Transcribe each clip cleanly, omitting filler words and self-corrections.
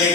1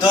2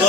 2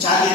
40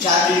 40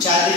40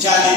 40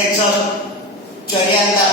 174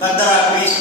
15, 20,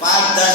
5, 10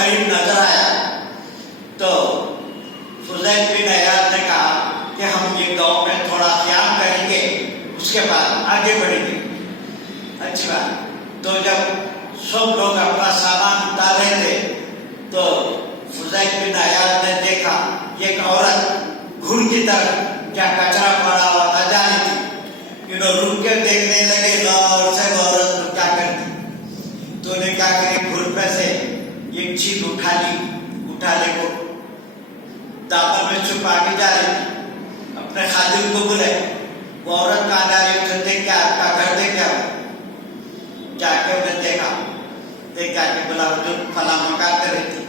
قریب نظر آیا تو فضیل بن عیاض نے کہا کہ ہم یہ گاؤں میں تھوڑا قیام کریں گے، اس کے بعد آگے بڑھیں گے۔ اچھی بات۔ تو جب سب لوگ اپنا سامان اتار رہے تھے تو فضیل بن عیاض نے دیکھا ایک عورت گھڑ کی طرف کیا کچرا پڑا ہوا نہ جا رہی تھی۔ رک کے دیکھنے لگے غور سے عورت کیا کرتی، تو نے کیا کری، گھڑ پہ سے ایک چیز اٹھا لے کو دامن میں چھپا کے جا رہی تھی۔ اپنے خادم کو بولے، وہ عورت کہاں جا رہی ہے، دیکھ کے آپ کا گھر دیکھ کیا جا کے انہیں دیکھا کہ بلا جو فلاں مکان پہ رہتی،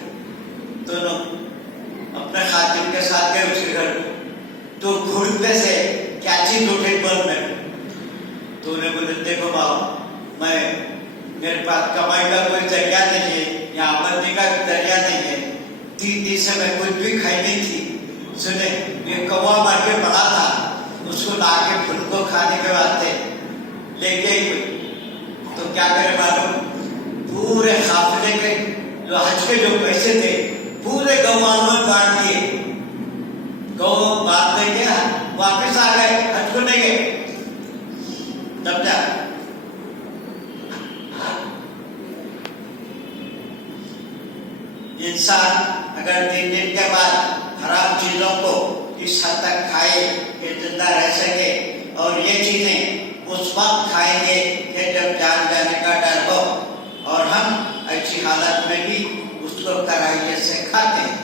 دونوں اپنے خادم کے ساتھ گئے اس کے گھر کو۔ تو گھڑ پہ سے کیا چیز اٹھے بل میں، تو انہیں بولے دیکھو باؤ، میرے پاس کمائی کا کوئی ذریعہ نہیں ہے، یا آمدنی کا ذریعہ نہیں ہے، 3 دن سے میں کچھ بھی کھائی نہیں تھی۔ سنے یہ کوا مار کے پڑا تھا، اس کو لا کے پھول کو کھانے کے واسطے لے کے تو کیا کرے معلوم، پورے قافلے کے جو حج کے جو پیسے تھے پورے گاؤں والوں میں بانٹ دیے۔ گاؤں بات نہیں کیا، واپس آ گئے، حج کو نہیں گئے۔ تب جا انسان اگر 3 دن کے بعد حرام چیزوں کو اس حد تک کھائے کہ زندہ رہ سکے، اور یہ چیزیں اس وقت کھائیں گے کہ جب جان جانے کا ڈر ہو، اور ہم ایسی حالت میں بھی اس کو کراہیت سے کھاتے ہیں۔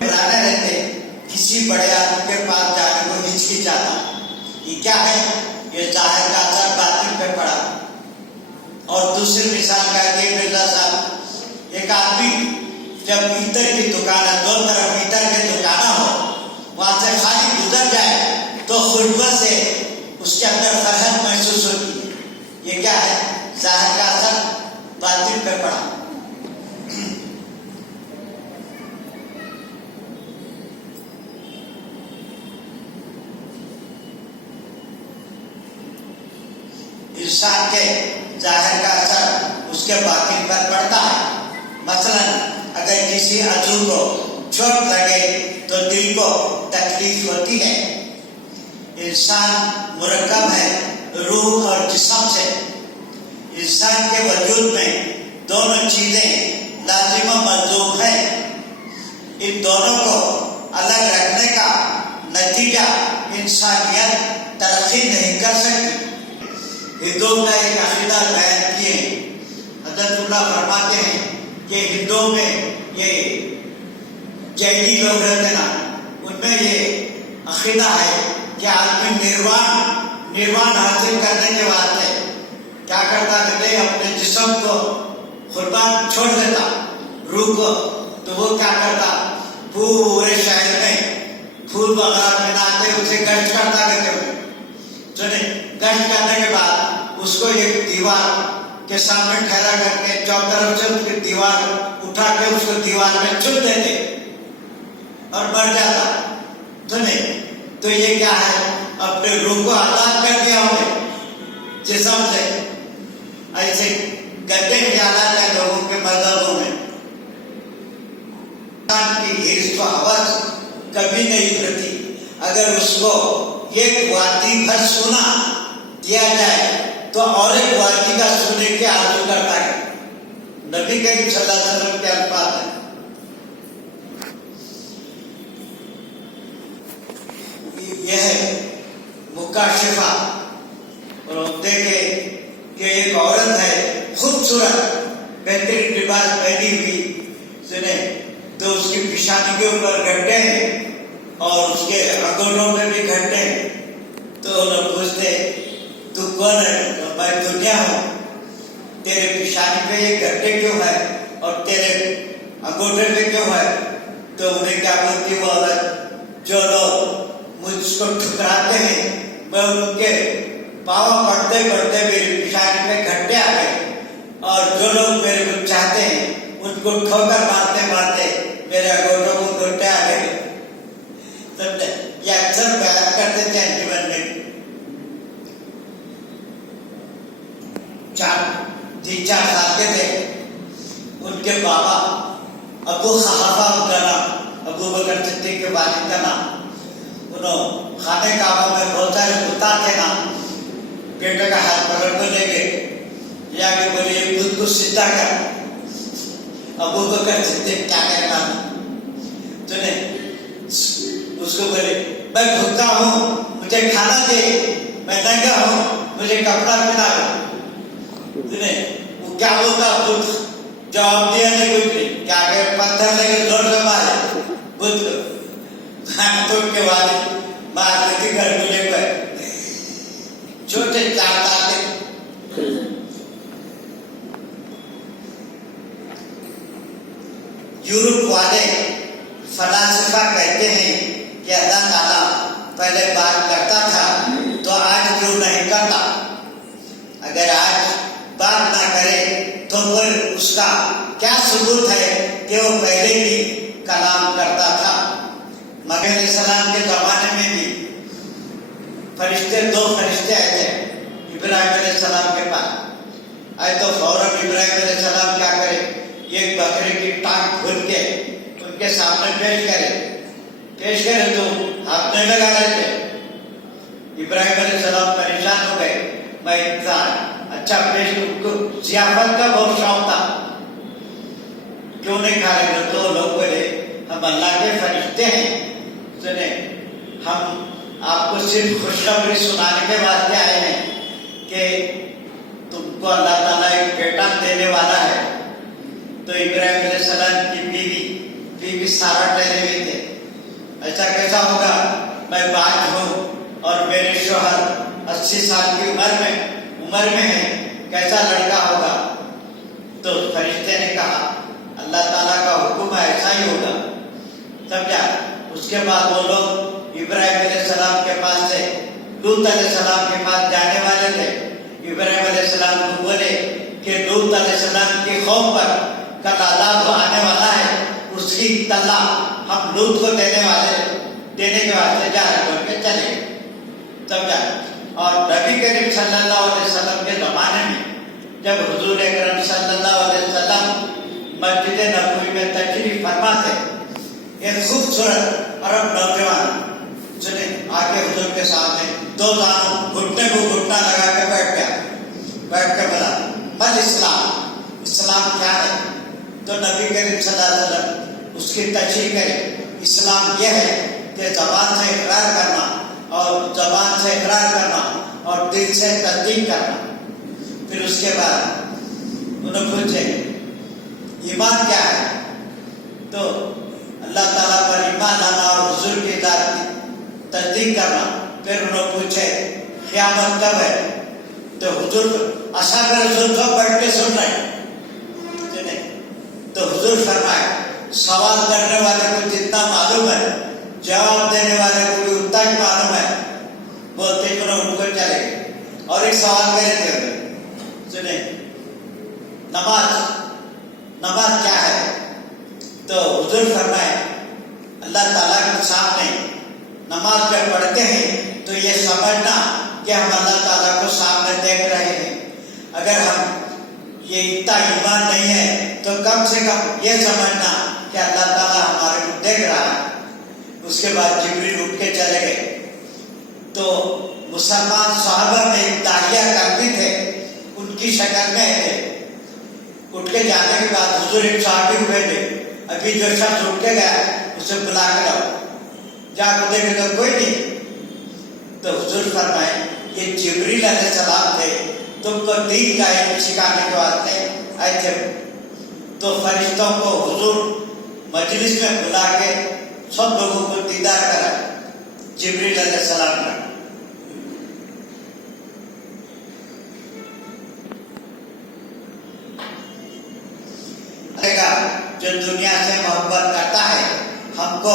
پرانے رہتے کسی بڑے آدمی کے پاس جانے کو ہچکچاتا، یہ کیا ہے، یہ ظاہر کا اثر باطن پہ پڑا۔ اور دوسری مثال کا کہ مرزا صاحب، ایک آدمی جب عطر کی دکان ہے، 2 طرف عطر کے دکانہ ہو، وہاں سے خالی گزر جائے تو خوشبو سے اس کے اندر فرحت محسوس ہوتی ہے۔ یہ کیا ہے، ظاہر کا اثر باطن پہ پڑا۔ انسان کے ظاہر کا اثر اس کے باطن پر پڑتا ہے۔ مثلا اگر کسی عضو کو چوٹ لگے تو دل کو تکلیف ہوتی ہے۔ انسان مرکب ہے روح اور جسم سے۔ انسان کے وجود میں دونوں چیزیں لازم و ملزوم ہیں۔ ان دونوں کو الگ رکھنے کا نتیجہ انسانیت ترقی نہیں کر سکتی۔ ہندوؤں کا ایک عقیدہ بیان کیے، حضرت اللہ فرماتے ہیں کہ ہندوؤں میں یہ جیلی لوگ رہتے نا، ان میں یہ عقیدہ ہے کہ آدمی نروان حاصل کرنے کے واسطے کیا کرتا کہ اپنے جسم کو قربان چھوڑ دیتا، روح کو، تو وہ کیا کرتا، پورے شہر میں پھول وغیرہ بناتے اسے گشت کرتا کرتے ہوئے، گشت کرنے کے بعد اس کو ایک دیوار کے سامنے ٹھہرا کر کے چاروں طرف سے اس کی دیوار اٹھا کے اس کو دیوار میں چپ دیتے اور مر جاتا۔ تو یہ کیا ہے، اپنے روح کو آزاد کر دیا ہم نے جسم سے۔ ایسے گندے خیالات ہیں لوگوں کے مذہبوں میں۔ انسان کی حرص و ہوس کبھی نہیں اترتی۔ اگر اس کو ایک وادی بھر سنا دیا جائے تو اور ایک وادی کا سننے کے آرزو کرتا ہے۔ نبی کریم صلی اللہ علیہ وسلم کے الفاظ ہیں۔ یہ ہے مکاشفہ۔ اور دیکھیں کہ ایک عورت ہے خوبصورت، بہترین لباس پہنی ہوئی، سنیں تو اس کی پیشانی کے اوپر گھٹے ہیں اور اس کے انگوٹھوں میں بھی گھٹے ہیں۔ تو لوگ پوچھتے تو کون ہے، تو میں دنیا ہوں، تیرے پیشانی پہ یہ گھٹے کیوں ہے اور تیرے انگوٹھے پہ کیوں ہے؟ تو انہیں کیا بولتی وہ عورت، جو لوگ مجھ کو ٹھکراتے ہیں میں ان کے پاؤں پڑھتے پڑھتے میری پیشانی پہ گھٹے آ گئے، اور جو لوگ میرے کو چاہتے ہیں ان کو ٹھوکر مارتے مارتے میرے انگوٹھوں کو گھٹے آ گئے۔ سمجھے، یہ اکثر بیان کرتے تھے انجمن میں۔ 3-4 سال کے تھے، ان کے بابا ابو قحافہ کا نام، ابو بکر صدیق کے والد کا نام، انہوں خانہ کعبہ میں بہت سارے بتاں تھے نا، بیٹے کا ہاتھ پکڑ کو لے گئے یا کہ بولے یہ بت کو سیدھا کر، ابو بکر صدیق کیا کرنا تو نے اس کو بولے میں بھوکا ہوں مجھے کھانا دے، میں ننگا ہوں مجھے کپڑا پہنا دو، تو نے وہ کیا بولتا بت جواب دیا نہیں کچھ نہیں، کیا کہ پتھر لے کے زور سے مارے بت کو، تو کے والد مارنے کے گھر ملے گئے چھوٹے 4 سال کے۔ یورپ والے فلاسفہ کہتے ہیں کہ اللہ تعالیٰ پہلے بات کرتا تھا تو آج کیوں نہیں کرتا؟ اگر آج بات نہ کرے تو پھر اس کا کیا ثبوت ہے کہ وہ پہلے بھی کلام کرتا تھا؟ مریم علیہ السلام کے زمانے میں بھی فرشتے 2 فرشتے آئے تھے ابراہیم علیہ السلام کے پاس، آئے تو فوراً ابراہیم علیہ السلام کیا کرے، ایک بکرے کی ٹانگ کھول کے ان کے سامنے پیش کرے تو ہاتھ نہیں لگا رہے تھے۔ ابراہیم علیہ السلام پریشان ہو گئے، میں اتنا اچھا پیش ان کو ضیافت کا بہت شوق تھا، کیوں نہیں کھا رہے؟ تو لوگ بولے ہم اللہ کے فرشتے ہیں، سنیں ہم آپ کو صرف خوشخبری سنانے کے واسطے آئے ہیں کہ تم کو اللہ تعالیٰ ایک بیٹا دینے والا ہے۔ تو ابراہیم علیہ السلام کی بیوی سارا ٹہرے ہوئے تھے، ایسا کیسا ہوگا، میں باج ہوں اور میرے شوہر 80 سال کی عمر میں ہے، کیسا لڑکا ہوگا؟ تو فرشتے نے کہا اللہ تعالیٰ کا حکم ہے ایسا ہی ہوگا، سمجھا؟ اس کے بعد وہ لوگ ابراہیم علیہ السلام کے پاس سے لوط علیہ السلام کے پاس جانے والے تھے، ابراہیم علیہ السلام کو بولے کہ لوط علیہ السلام کی قوم پر کل عذاب آنے والا ہے، اس کی اطلاع ہم لوط کو دینے کے واسطے جا رہے بول کے چلے، سمجھا؟ اور نبی کریم صلی اللہ علیہ وسلم کے زمانے میں جب حضور اکرم صلی اللہ علیہ وسلم مسجد نبوی میں تشریف فرما تھے، ایک خوبصورت عرب نوجوان چلے آ کے حضور کے سامنے 2 دانوں گھٹنے کو گھٹنا لگا کے بیٹھ کے بولا مل اسلام کیا ہے؟ تو نبی کریم صلی اللہ علیہ وسلم اس کی تشریح کرے، اسلام یہ ہے کہ زبان سے اقرار کرنا اور دل سے تصدیق کرنا۔ پھر اس کے بعد انہوں پوچھے ایمان کیا ہے؟ تو اللہ تعالیٰ پر ایمان لانا اور حضور کی ذات کی تصدیق کرنا۔ پھر انہوں پوچھے قیامت کب ہے؟ تو حضور اصحاب رسول سب بیٹھ کے سن رہے، تو حضور فرمائے سوال کرنے والے کو جتنا معلوم ہے جواب دینے والے کو بھی اتنا ہی معلوم ہے، بولتے انہوں ان کو چلے گئے اور ایک سوال کرے تھے، سنیں نماز کیا ہے؟ تو حضور فرمائے اللہ تعالیٰ کے سامنے نماز جب پڑھتے ہیں تو یہ سمجھنا کہ ہم اللہ تعالیٰ کو سامنے دیکھ رہے ہیں، اگر ہم یہ اتنا ایمان نہیں ہے تو کم سے کم یہ سمجھنا کہ اللہ تعالیٰ ہمارے کو دیکھ رہا ہے۔ اس کے بعد جبریل اٹھ کے چلے گئے، تو مسلمان صحابہ میں ایک داعیہ کافی تھے، ان کی شکل میں تھے، اٹھ کے جانے کے بعد حضور ایک صحابی کو بھیجے، ابھی جو شخص اٹھ کے گیا اسے بلا کر آؤ، جا کے دیکھے تو کوئی نہیں، تو حضور فرمائے یہ جبریل علیہ السلام تھے، تم کو دین کا علم سکھانے کے واسطے آئے تھے۔ تو فرشتوں کو حضور مجلس میں بلا کے سب لوگوں کو دیدار کرا جبریل علیہ السلام کا۔ جو دنیا سے محبت کرتا ہے ہم کو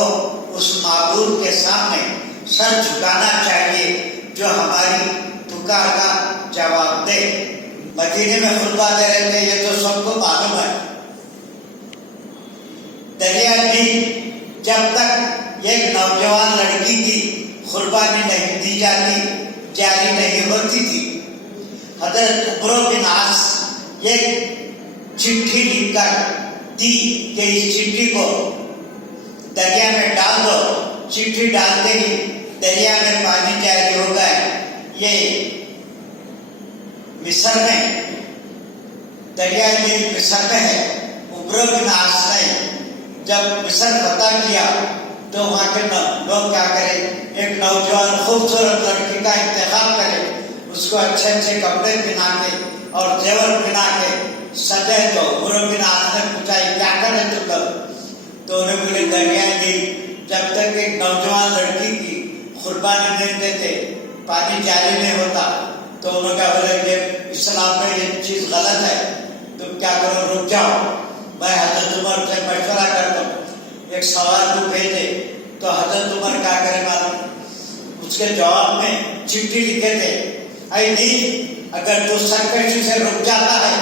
اس معبود کے سامنے سر جھکانا چاہیے جو ہماری پکار کا جواب دے۔ مدینے میں خطبہ دے رہے تھے، یہ تو سب کو معلوم ہے، دریا نیل جب تک ایک نوجوان لڑکی کی قربانی نہیں دی جاتی جاری نہیں ہوتی تھی، حضرت عمرو بن عاص ایک چٹھی لکھ کر دی کہ اس چٹھی کو دریا میں ڈال دو. چٹھی ڈالتے ہی دریا میں پانی جاری ہو گئے. یہ مصر میں دریائے نیل مصر میں ہے. عمرو بن عاص نے جب مصر فتح کیا تو وہاں کے لوگ کیا کرے, ایک نوجوان خوبصورت لڑکی کا انتخاب کرے, اس کو اچھے اچھے کپڑے پہنا کے اور زیور پہنا کے سجے. تو عمرو بن عاص نے پوچھا یہ کیا کرے تو کب, تو انہیں بولے دریائے نیل جب تک ایک نوجوان لڑکی کی قربانی نہیں دیتے پانی جاری نہیں ہوتا. تو انہوں نے کہا بولے کہ اسلام میں یہ چیز غلط ہے, تم کیا کرو رک جاؤ, میں حضرت عمر سے مشورہ کرتا ہوں. ایک سوال کو بھیجے تو حضرت عمر کیا کرے معلوم, اس کے جواب میں چٹھی لکھے تھے, اے نیل اگر تو سرکشی سے رک جاتا ہے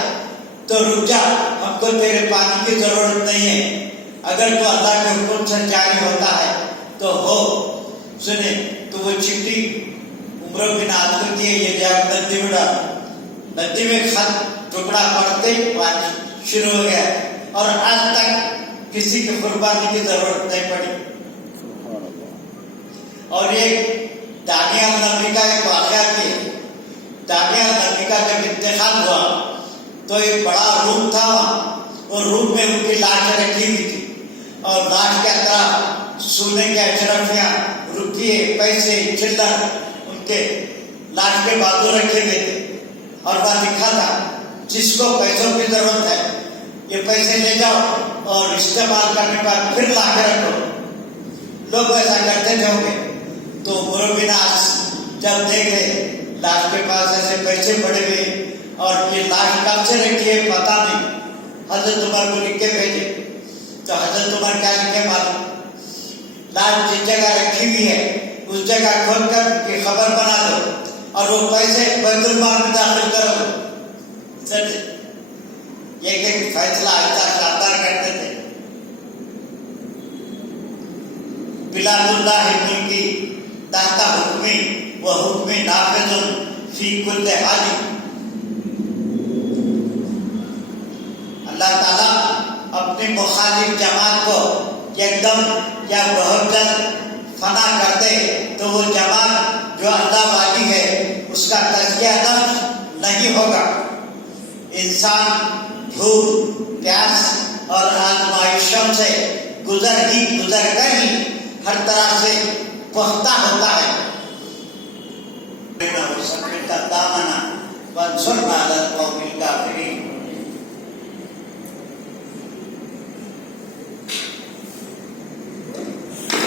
تو رک جا, ہم کو تیرے پانی کی ضرورت نہیں ہے. اگر تو اللہ کے حکم سے جاری ہوتا ہے تو ہو. سنے تو وہ چٹھی عمرو بن عاص کو دیے, یہ جا ندی میں ڈال. ندی میں خط ٹکڑا پڑتے پانی شروع ہو گیا اور آج تک کسی کی قربانی کی ضرورت نہیں پڑی. اور یہ دانیال نبی کا ایک واقعہ بھی ہے. دانیال نبی کا جب انتقال ہوا تو ایک بڑا روم تھا وہاں, اور روم میں ان کی لاشیں رکھی ہوئی تھی, اور لاش کے اطراف سونے کے اشرفیاں, روپیے, پیسے, چلر ان کے لاش کے بازو رکھے گئے تھے. اور وہاں لکھا تھا جس کو پیسوں کی ضرورت ہے یہ پیسے لے جاؤ اور استعمال کرنے کے بعد پھر لا کے رکھو. لوگ ایسا کرتے تھے ہوں گے. تو عمرو بن عاص جب دیکھے لاش کے پاس ایسے پیسے پڑے ہوئے اور یہ لاش کب سے رکھی ہے پتا نہیں, حضرت عمر کو لکھ کے بھیجے. تو حضرت عمر کیا لکھے معلوم, لاش جس جگہ رکھی ہوئی ہے اس جگہ کھول کر کی خبر بنا دو اور وہ پیسے بیت المال میں داخل کرو. یہ کہ فیصلہ ایسا شاندار کرتے تھے. بلاد اللہ ملکی تحت حکمی و حکمی نافذ فی کل حال. اللہ تعالیٰ اپنی مخالف جماعت کو ایک دم یا بہت جلد فنا کر دے تو وہ جماعت جو اللہ والی ہے اس کا تزکیہ نفس نہیں ہوگا. انسان بھوک, پیاس اور آزمائشوں سے گزر کر ہی ہر طرح سے پختہ ہوتا ہے. وانصرنا علی القوم الکافرین.